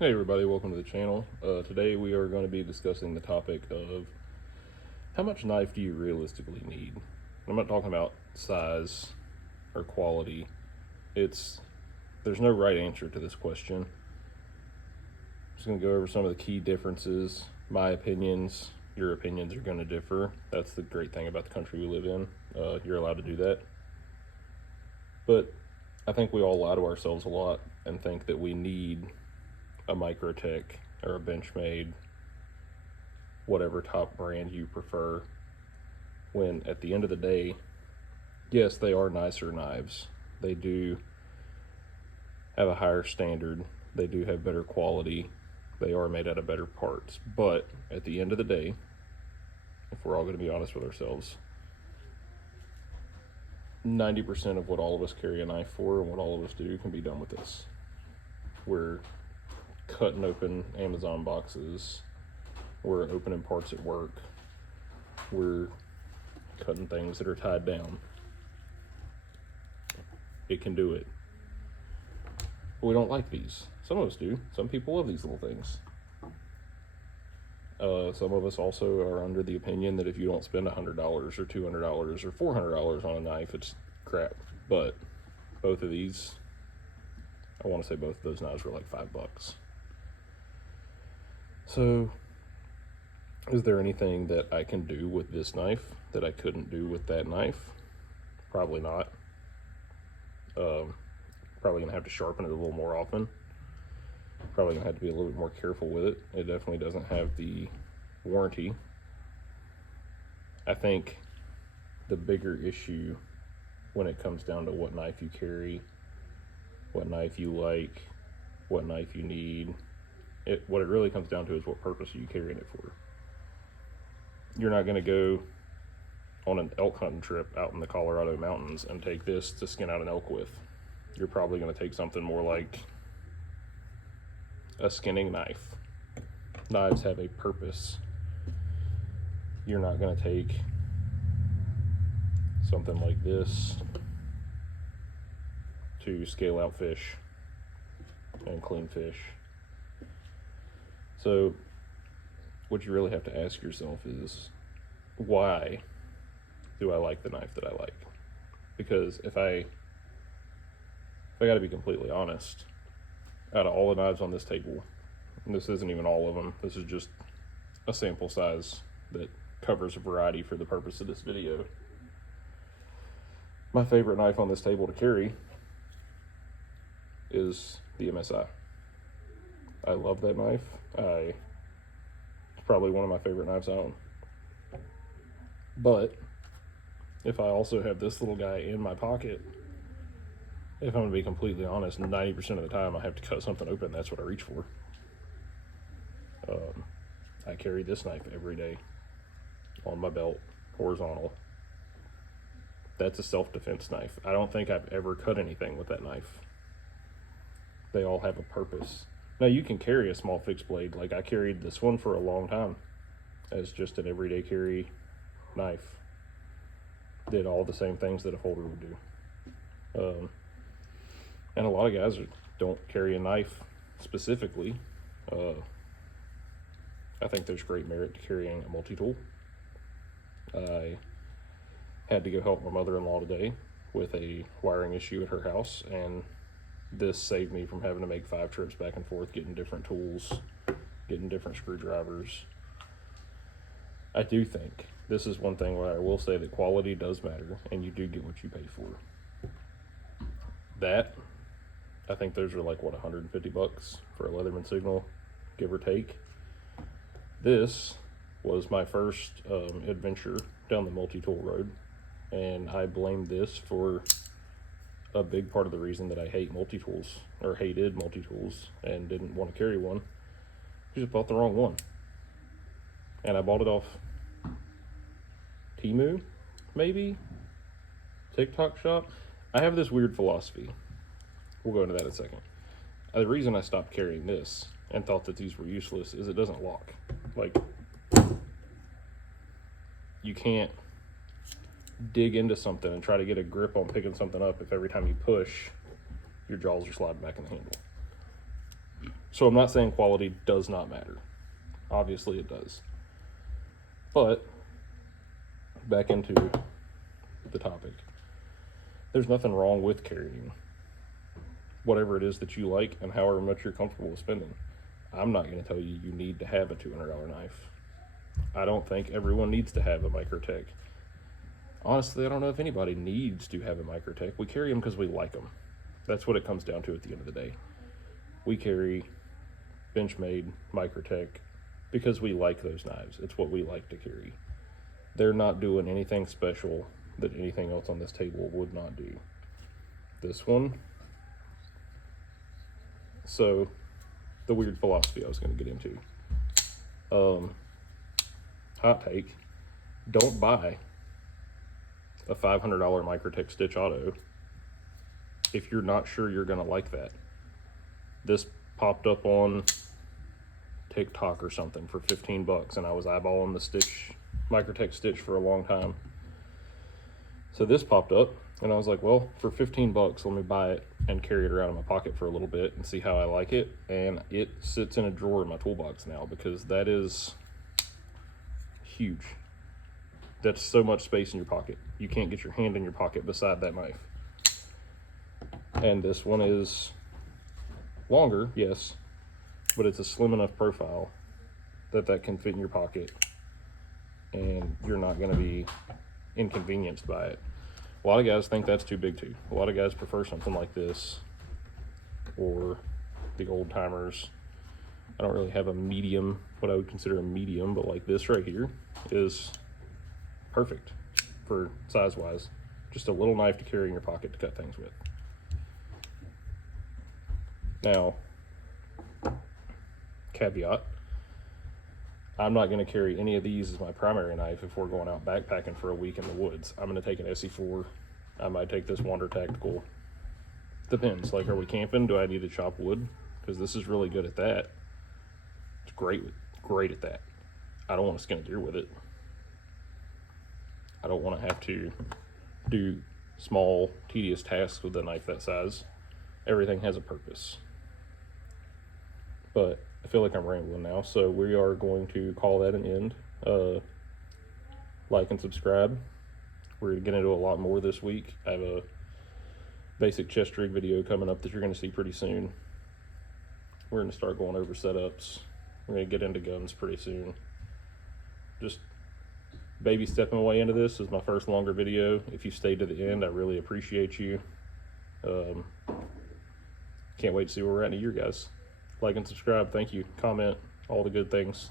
Hey everybody, welcome to the channel. Today we are going to be discussing the topic of how much knife do you realistically need? I'm not talking about size or quality. There's no right answer to this question. I'm just going to go over some of the key differences, my opinions. Your opinions are going to differ. That's the great thing about the country we live in. You're allowed to do that. But I think we all lie to ourselves a lot and think that we need a Microtech or a Benchmade, whatever top brand you prefer, when at the end of the day, yes, they are nicer knives. They do have a higher standard. They do have better quality. They are made out of better parts. But at the end of the day, if we're all going to be honest with ourselves, 90% of what all of us carry a knife for and what all of us do can be done with this. We're cutting open Amazon boxes, we're opening parts at work, we're cutting things that are tied down. It can do it. But we don't like these. Some of us do. Some people love these little things. Some of us also are under the opinion that if you don't spend $100 or $200 or $400 on a knife, it's crap. But both of these, I want to say both of those knives were like $5. So, is there anything that I can do with this knife that I couldn't do with that knife? Probably not. Probably gonna have to sharpen it a little more often. Probably gonna have to be a little bit more careful with it. It definitely doesn't have the warranty. I think the bigger issue when it comes down to what knife you carry, what knife you like, what knife you need, what it really comes down to is what purpose are you carrying it for. You're not going to go on an elk hunting trip out in the Colorado mountains and take this to skin out an elk with. You're probably going to take something more like a skinning knife. Knives have a purpose. You're not going to take something like this to scale out fish and clean fish. So what you really have to ask yourself is, why do I like the knife that I like? Because if I got to be completely honest, out of all the knives on this table, and this isn't even all of them, this is just a sample size that covers a variety for the purpose of this video. My favorite knife on this table to carry is the MSI. I love that knife. It's probably one of my favorite knives I own. But if I also have this little guy in my pocket, if I'm gonna be completely honest, 90% of the time I have to cut something open, that's what I reach for. I carry this knife every day on my belt, horizontal. That's a self-defense knife. I don't think I've ever cut anything with that knife. They all have a purpose. Now you can carry a small fixed blade, like I carried this one for a long time as just an everyday carry knife. Did all the same things that a holder would do. And a lot of guys don't carry a knife specifically. I think there's great merit to carrying a multi-tool. I had to go help my mother-in-law today with a wiring issue at her house, and this saved me from having to make 5 trips back and forth, getting different tools, getting different screwdrivers. I do think this is one thing where I will say that quality does matter, and you do get what you pay for. That, I think those are like, what, $150 for a Leatherman Signal, give or take. This was my first adventure down the multi-tool road, and I blame this for a big part of the reason that I hate multi-tools, or hated multi-tools, and didn't want to carry one. I just bought the wrong one. And I bought it off Temu, maybe? TikTok shop? I have this weird philosophy. We'll go into that in a second. The reason I stopped carrying this and thought that these were useless is it doesn't lock. Like, you can't dig into something and try to get a grip on picking something up if every time you push, your jaws are sliding back in the handle. So I'm not saying quality does not matter. Obviously it does. But back into the topic. There's nothing wrong with carrying whatever it is that you like and however much you're comfortable with spending. I'm not going to tell you you need to have a $200 knife. I don't think everyone needs to have a Microtech. Honestly, I don't know if anybody needs to have a Microtech. We carry them because we like them. That's what it comes down to at the end of the day. We carry Benchmade, Microtech, because we like those knives. It's what we like to carry. They're not doing anything special that anything else on this table would not do. This one. So, the weird philosophy I was going to get into. Hot take. Don't buy a $500 Microtech Stitch Auto if you're not sure you're going to like that. This popped up on TikTok or something for 15 bucks, and I was eyeballing the Microtech Stitch for a long time. So this popped up, and I was like, well, for 15 bucks, let me buy it and carry it around in my pocket for a little bit and see how I like it. And it sits in a drawer in my toolbox now, because that is huge. That's so much space in your pocket. You can't get your hand in your pocket beside that knife. And this one is longer, yes, but it's a slim enough profile that can fit in your pocket, and you're not going to be inconvenienced by it. A lot of guys think that's too big too. A lot of guys prefer something like this, or the old timers. I don't really have a medium, what I would consider a medium, but like this right here is perfect for size wise. Just a little knife to carry in your pocket to cut things with. Now, caveat, I'm not going to carry any of these as my primary knife if we're going out backpacking for a week in the woods. I'm going to take an SE4. I might take this Wander Tactical. Depends. Like, are we camping? Do I need to chop wood? Because this is really good at that. It's great at that. I don't want to skin a deer with it. I don't want to have to do small, tedious tasks with a knife that size. Everything has a purpose. But I feel like I'm rambling now, so we are going to call that an end. Like and subscribe. We're going to get into a lot more this week. I have a basic chest rig video coming up that you're going to see pretty soon. We're going to start going over setups. We're going to get into guns pretty soon. Just baby stepping away into this. This is my first longer video. If you stayed to the end, I really appreciate you. Can't wait to see where we're at in a year, guys. Like and subscribe. Thank you. Comment. All the good things.